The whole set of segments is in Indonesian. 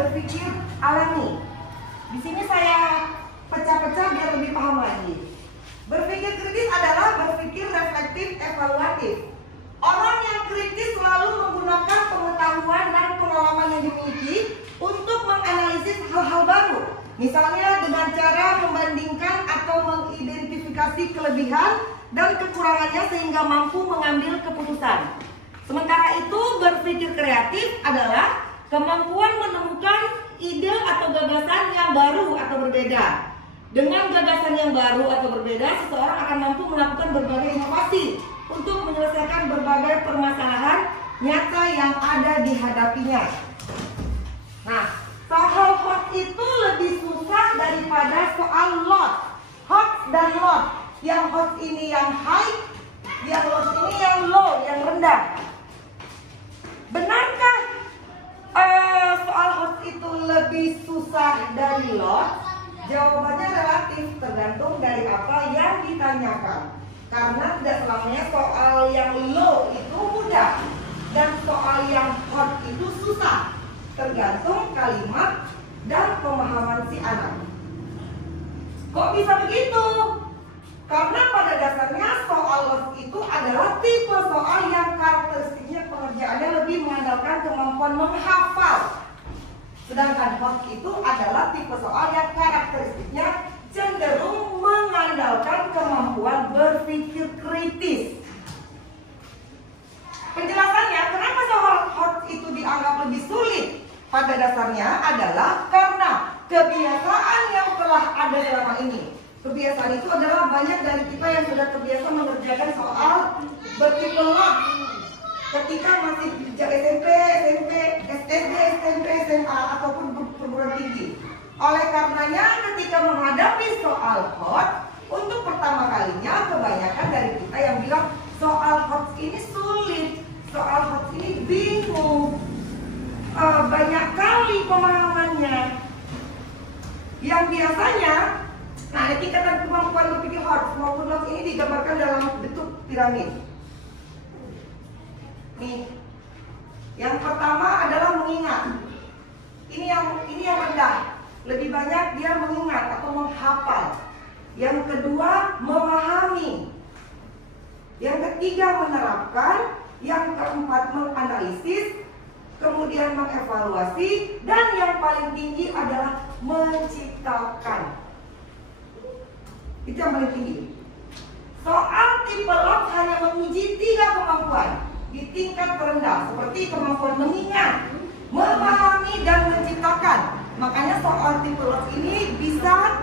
berpikir alami. Di sini saya pecah-pecah biar lebih paham lagi. Berpikir kritis adalah berpikir reflektif evaluatif. Orang yang kritis selalu menggunakan pengetahuan dan pengalaman yang dimiliki untuk menganalisis hal-hal baru. Misalnya dengan cara membandingkan atau mengidentifikasi kelebihan dan kekurangannya sehingga mampu mengambil keputusan. Sementara itu, berpikir kreatif adalah kemampuan menemukan ide atau gagasan yang baru atau berbeda. Dengan gagasan yang baru atau berbeda, seseorang akan mampu melakukan berbagai inovasi untuk menyelesaikan berbagai permasalahan nyata yang ada di hadapinya. Nah, soal hot itu lebih susah daripada soal lot. Hot dan lot. Yang hot ini yang high, yang lot ini yang low, yang rendah. Benarkah soal hot itu lebih susah dari lot? Jawabannya relatif, tergantung dari apa yang ditanyakan. Karena tidak selamanya soal yang low itu mudah dan soal yang hot itu susah. Tergantung kalimat dan pemahaman si anak. Kok bisa begitu? Karena pada dasarnya soal hot itu adalah tipe soal yang karakteristiknya pengerjaannya lebih mengandalkan kemampuan menghafal. Sedangkan hot itu adalah tipe soal yang karakteristiknya cenderung mengandalkan kemampuan berpikir kritis. Penjelasannya, kenapa soal hot itu dianggap lebih sulit? Pada dasarnya adalah karena kebiasaan yang telah ada selama ini. Kebiasaan itu adalah banyak dari kita yang sudah terbiasa mengerjakan soal bertipe lot ketika masih SMP, SD, SMP, SMA ataupun perguruan tinggi. Oleh karenanya ketika menghadapi soal hot, untuk pertama kalinya kebanyakan dari kita yang bilang soal hot ini sulit, soal hot ini bingung, banyak kali pemahamannya. Yang biasanya, nah tingkatan kemampuan berpikir hot maupun lot ini digambarkan dalam bentuk piramid. Nih, yang pertama adalah mengingat. Ini yang rendah. Lebih banyak dia mengingat atau menghafal. Yang kedua, memahami. Yang ketiga, menerapkan. Yang keempat, menganalisis. Kemudian mengevaluasi. Dan yang paling tinggi adalah menciptakan. Itu yang paling tinggi. Soal tipe lot hanya menguji 3 kemampuan di tingkat terendah, seperti kemampuan mengingat, memahami, dan menciptakan. Makanya soal tipe lot ini bisa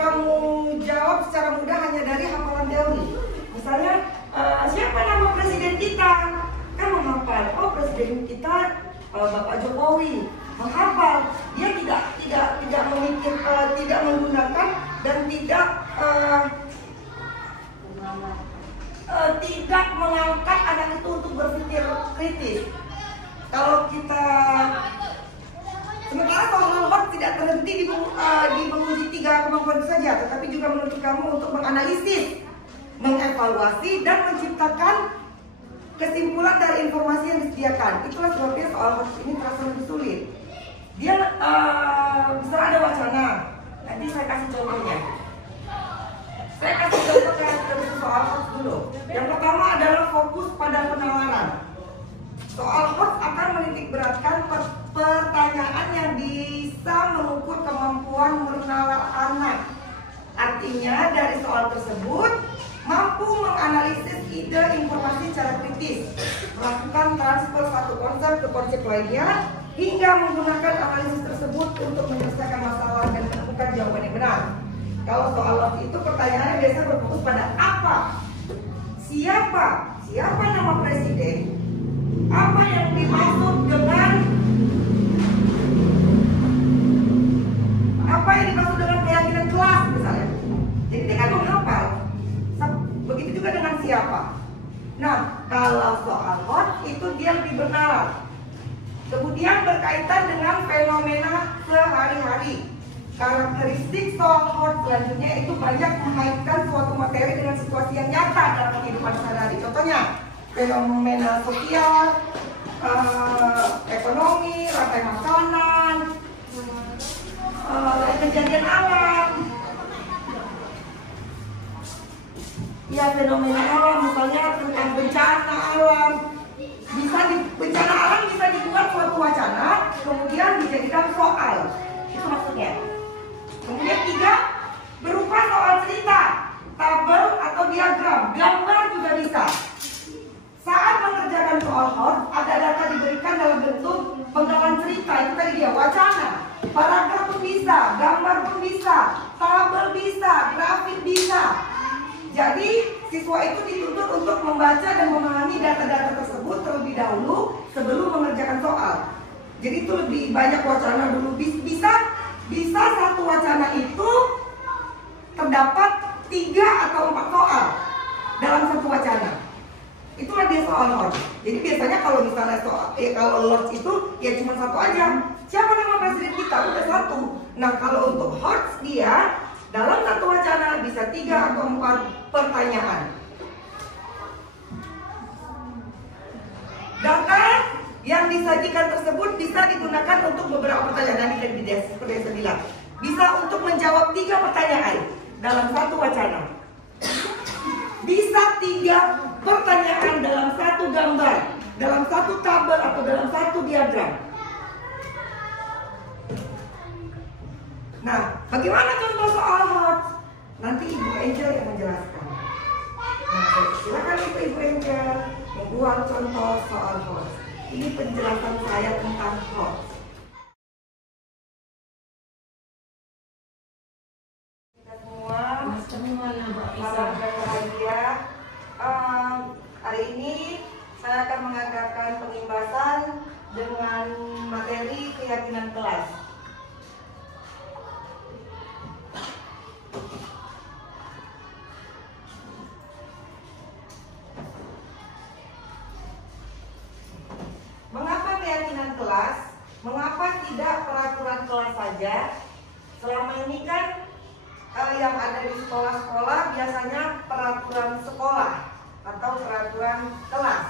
kamu jawab secara mudah hanya dari hafalan teori. Misalnya, siapa nama presiden kita? Kan menghafal. Oh, presiden kita Bapak Jokowi. Menghafal. Dia tidak memikir, tidak menggunakan dan tidak mengangkat anak itu untuk berpikir kritis. Kalau kita sementara soal hot tidak terhenti di menguji 3 kemampuan itu saja, tetapi juga menuntut kamu untuk menganalisis, mengevaluasi, dan menciptakan kesimpulan dari informasi yang disediakan. Itulah sebabnya soal hot ini terasa lebih sulit. Dia bisa ada wacana. Nanti saya kasih contohnya. Saya kasih contoh dari soal hot dulu. Yang pertama adalah fokus pada penawaran. Soal hot akan menitik beratkan pertanyaan yang bisa mengukur kemampuan menalar anak. Artinya dari soal tersebut mampu menganalisis ide informasi secara kritis, melakukan transfer satu konsep ke konsep lainnya, hingga menggunakan analisis tersebut untuk menyelesaikan masalah dan menemukan jawaban yang benar. Kalau soal lot itu pertanyaannya biasa berfokus pada apa, siapa nama presiden, apa yang dimaksud dengan keyakinan kelas misalnya. Jadi dia kan menghafal. Begitu juga dengan siapa. Nah, kalau soal hot itu dia lebih benar. Kemudian berkaitan dengan fenomena sehari-hari. Karakteristik soal hot selanjutnya itu banyak mengaitkan suatu materi dengan situasi yang nyata dalam kehidupan sehari-hari. Contohnya, fenomena sosial, ekonomi, rantai makanan, fenomena alam, misalnya tentang bencana alam. Bencana alam bisa dibuat suatu wacana, kemudian dijadikan soal. Itu maksudnya. Kemudian 3, berupa soal cerita, tabel atau diagram, gambar juga bisa. Saat mengerjakan soal HORS, ada data diberikan dalam bentuk penggalan cerita, itu tadi dia, wacana. Paragraf pun bisa, gambar pun bisa, tabel bisa, grafik bisa. Jadi siswa itu dituntut untuk membaca dan memahami data-data tersebut terlebih dahulu sebelum mengerjakan soal. Jadi itu lebih banyak wacana dulu. Bisa satu wacana itu terdapat 3 atau 4 soal dalam satu wacana. Itulah dia soal HORS. Jadi biasanya kalau misalnya kalau LORS itu ya cuma satu aja. Siapa nama presiden kita? Udah satu. Nah kalau untuk HORS dia dalam satu wacana bisa 3 atau 4 pertanyaan. Data yang disajikan tersebut bisa digunakan untuk beberapa pertanyaan. Tadi seperti yang saya bilang, bisa untuk menjawab 3 pertanyaan dalam satu wacana. Bisa 3 pertanyaan dalam satu gambar, dalam satu tabel atau dalam satu diagram. Nah, bagaimana contoh soal HORS? Nanti Ibu Angel yang menjelaskan. Nah, silakan Ibu Angel membuat contoh soal HORS. Ini penjelasan saya tentang HORS. Kita semua salam dan bahagia. Hari ini saya akan mengadakan pengimbasan dengan materi keyakinan kelas. Mengapa keyakinan kelas? Mengapa tidak peraturan kelas saja? Selama ini kan yang ada di sekolah-sekolah biasanya peraturan sekolah atau peraturan kelas.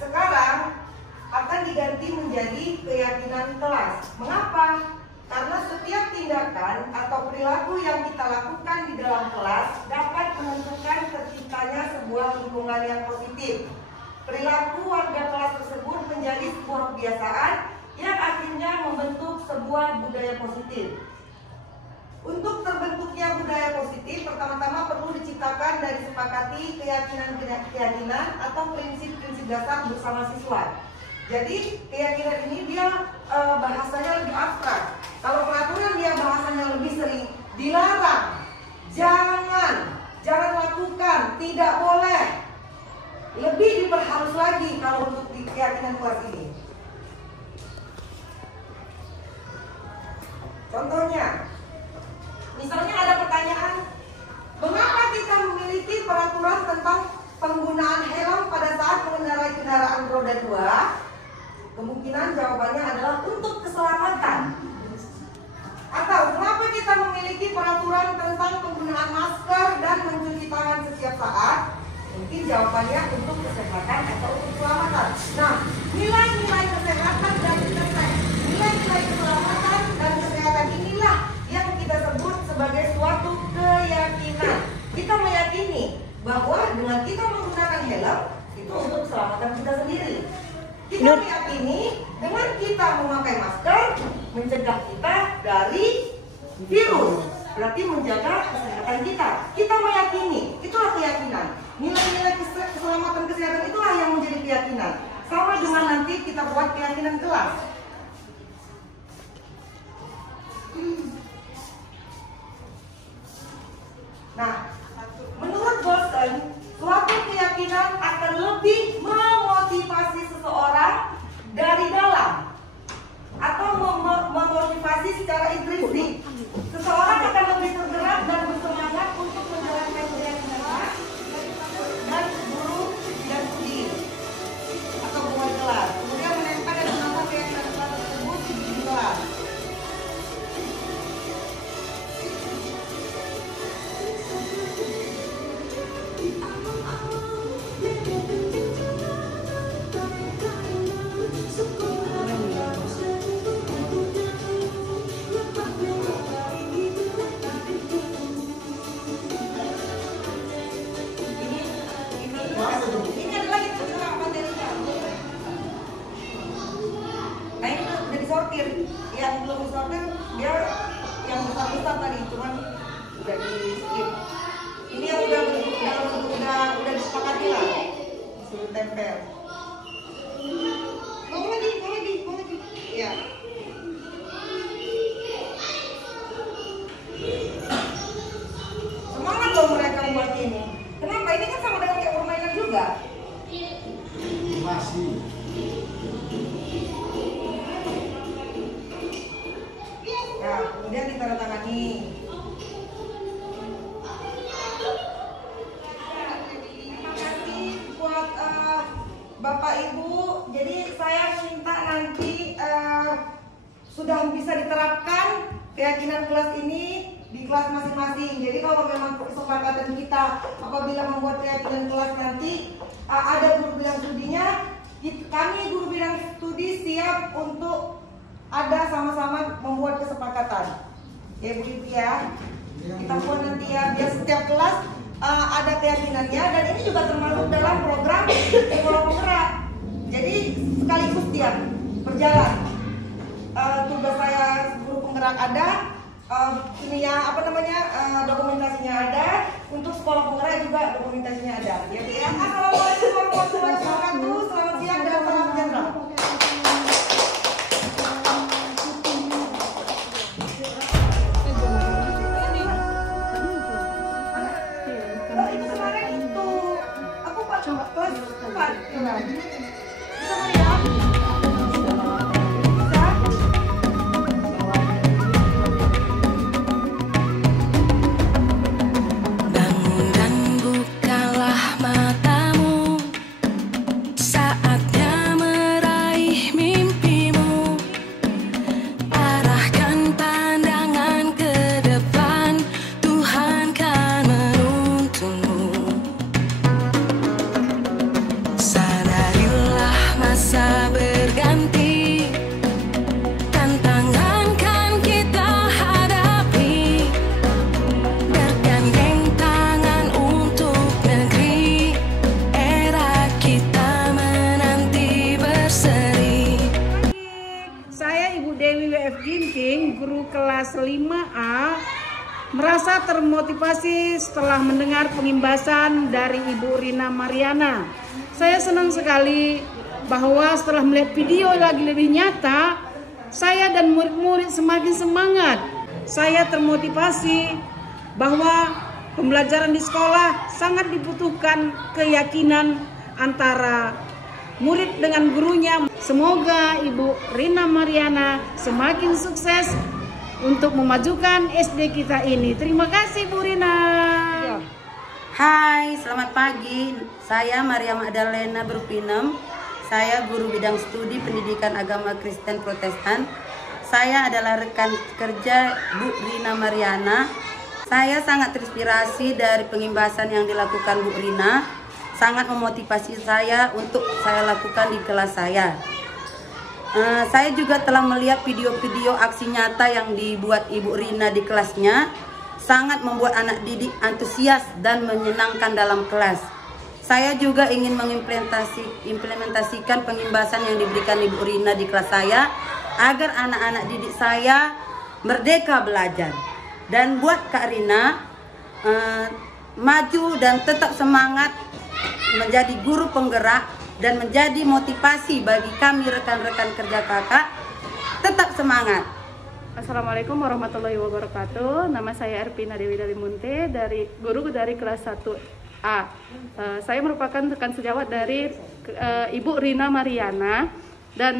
Sekarang akan diganti menjadi keyakinan kelas. Mengapa? Karena setiap tindakan atau perilaku yang kita lakukan di dalam kelas dapat menentukan terciptanya sebuah lingkungan yang positif. Perilaku warga kelas tersebut menjadi sebuah kebiasaan yang akhirnya membentuk sebuah budaya positif. Untuk terbentuknya budaya positif, pertama-tama perlu diciptakan dan disepakati keyakinan-keyakinan atau prinsip-prinsip dasar bersama siswa. Jadi keyakinan ini dia bahasanya lebih abstrak. Kalau peraturan dia bahasanya lebih sering dilarang, jangan lakukan, tidak boleh. Lebih diperhalus lagi kalau untuk keyakinan kelas ini. Contohnya, misalnya ada pertanyaan, mengapa kita memiliki peraturan tentang penggunaan helm pada saat mengendarai kendaraan roda 2? Kemungkinan jawabannya adalah untuk keselamatan. Atau mengapa kita memiliki peraturan tentang penggunaan masker dan mencuci tangan setiap saat? Mungkin jawabannya untuk kesehatan atau untuk keselamatan. Nah, nilai-nilai kesehatan dan nilai-nilai keselamatan dan kesehatan inilah yang kita sebut sebagai suatu keyakinan. Kita meyakini bahwa dengan kita menggunakan helm itu untuk keselamatan kita sendiri. Kita meyakini dengan kita memakai masker mencegah kita dari virus, berarti menjaga kesehatan kita. Kita meyakini, itulah keyakinan. Nilai-nilai keselamatan kesehatan itulah yang menjadi keyakinan. Sama dengan nanti kita buat keyakinan kelas. Nah, menurut Bolton, suatu keyakinan akan lebih memotivasi seseorang dari dalam atau memotivasi secara intrinsik. Seseorang akan lebih tergerak dan bersemangat untuk menjalankan keyakinannya dan guru dan studi atau pengurus kelas. Kemudian menempel dan menambah keyakinan kelas tersebut di kelas. disortir. Yang belum disortir dia yang besar-besar tadi, cuman udah di skip. Ini yang udah disepakati lah, disuruh tempel. Mau lagi. Ya. Semangat loh mereka buat ini. Kenapa? Ini kan sama dengan kayak permainan juga. Masih. Nah, kemudian ditandatangani. Terima kasih buat Bapak Ibu. Jadi saya minta nanti sudah bisa diterapkan keyakinan kelas ini di kelas masing-masing. Jadi kalau memang kesepakatan kita apabila membuat keyakinan kelas nanti ada guru bidang studinya, kami guru bidang studi siap untuk ada sama-sama membuat kesepakatan. Ya Bu Ibu ya. Kita buat nanti ya, biar setiap kelas ada keyakinannya, dan ini juga termasuk dalam program sekolah penggerak. Jadi sekaligus dia berjalan. Tugas saya guru penggerak ada, dokumentasinya ada, untuk sekolah penggerak juga dokumentasinya ada. Ya Bu ya. Assalamualaikum warahmatullahi wabarakatuh. Selamat siang dan salam sejahtera. Guru kelas 5A merasa termotivasi setelah mendengar pengimbasan dari Ibu Rina Mariana. Saya senang sekali bahwa setelah melihat video lagi lebih nyata, saya dan murid-murid semakin semangat. Saya termotivasi bahwa pembelajaran di sekolah sangat dibutuhkan keyakinan antara murid dengan gurunya. Semoga Ibu Rina Mariana semakin sukses untuk memajukan SD kita ini. Terima kasih Bu Rina. Hai, selamat pagi. Saya Maria Magdalena Berpinem. Saya guru bidang studi pendidikan agama Kristen Protestan. Saya adalah rekan kerja Bu Rina Mariana. Saya sangat terinspirasi dari pengimbasan yang dilakukan Bu Rina. Sangat memotivasi saya untuk saya lakukan di kelas saya. Saya juga telah melihat video-video aksi nyata yang dibuat Ibu Rina di kelasnya. Sangat membuat anak didik antusias dan menyenangkan dalam kelas. Saya juga ingin mengimplementasikan pengimbasan yang diberikan Ibu Rina di kelas saya, agar anak-anak didik saya merdeka belajar. Dan buat Kak Rina, maju dan tetap semangat menjadi guru penggerak dan menjadi motivasi bagi kami rekan-rekan kerja kakak. Tetap semangat. Assalamualaikum warahmatullahi wabarakatuh. Nama saya Erpina Dewi Dalimunte, guru dari kelas 1A. Saya merupakan rekan sejawat dari Ibu Rina Mariana, dan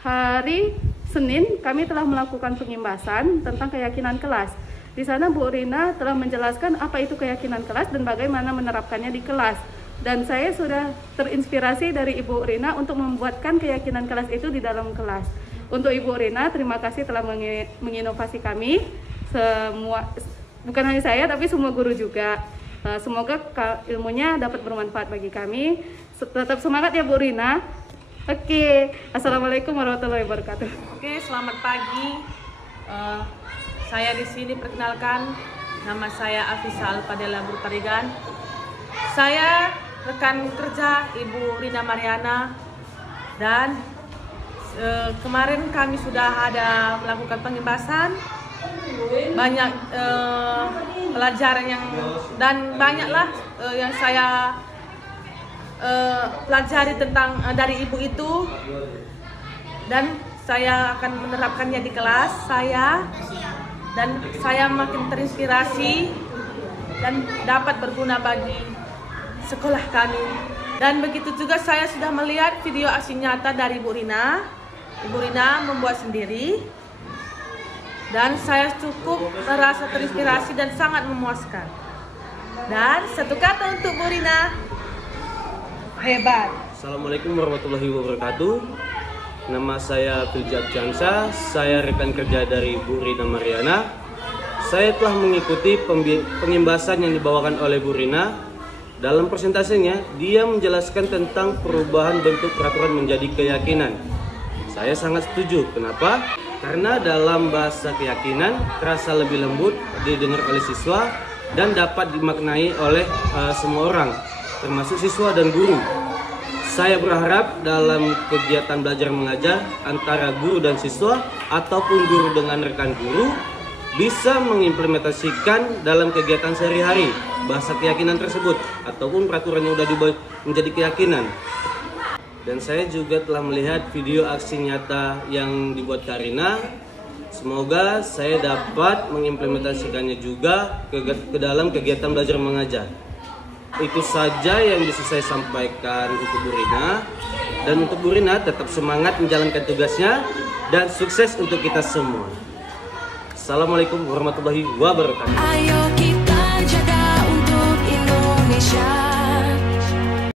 hari Senin kami telah melakukan pengimbasan tentang keyakinan kelas. Di sana Bu Rina telah menjelaskan apa itu keyakinan kelas dan bagaimana menerapkannya di kelas. Dan saya sudah terinspirasi dari Ibu Rina untuk membuatkan keyakinan kelas itu di dalam kelas. Untuk Ibu Rina, terima kasih telah menginovasi kami. Bukan hanya saya, tapi semua guru juga. Semoga ilmunya dapat bermanfaat bagi kami. Tetap semangat ya Bu Rina. Oke, Assalamualaikum warahmatullahi wabarakatuh. Oke, selamat pagi. Saya di sini perkenalkan, nama saya Afisa Alpadela Burtarigan. Saya rekan kerja Ibu Rina Mariana, dan kemarin kami sudah ada melakukan pengimbasan, banyak pelajaran dan banyaklah yang saya pelajari tentang dari ibu itu, dan saya akan menerapkannya di kelas saya, dan saya makin terinspirasi dan dapat berguna bagi sekolah kami. Dan begitu juga saya sudah melihat video aksi nyata dari Bu Rina. Ibu Rina membuat sendiri, dan saya cukup merasa terinspirasi dan sangat memuaskan. Dan satu kata untuk Bu Rina, hebat. Assalamualaikum warahmatullahi wabarakatuh. Nama saya Filjak Jansa, saya rekan kerja dari Bu Rina Mariana. Saya telah mengikuti pengimbasan yang dibawakan oleh Bu Rina. Dalam presentasinya, dia menjelaskan tentang perubahan bentuk peraturan menjadi keyakinan. Saya sangat setuju. Kenapa? Karena dalam bahasa keyakinan terasa lebih lembut, didengar oleh siswa, dan dapat dimaknai oleh semua orang, termasuk siswa dan guru. Saya berharap dalam kegiatan belajar mengajar antara guru dan siswa, ataupun guru dengan rekan guru, bisa mengimplementasikan dalam kegiatan sehari-hari bahasa keyakinan tersebut, ataupun peraturan yang sudah dibuat menjadi keyakinan. Dan saya juga telah melihat video aksi nyata yang dibuat Karina. Semoga saya dapat mengimplementasikannya juga ke dalam kegiatan belajar mengajar. Itu saja yang bisa saya sampaikan untuk Bu Rina. Dan untuk Bu Rina, tetap semangat menjalankan tugasnya dan sukses untuk kita semua. Assalamualaikum warahmatullahi wabarakatuh.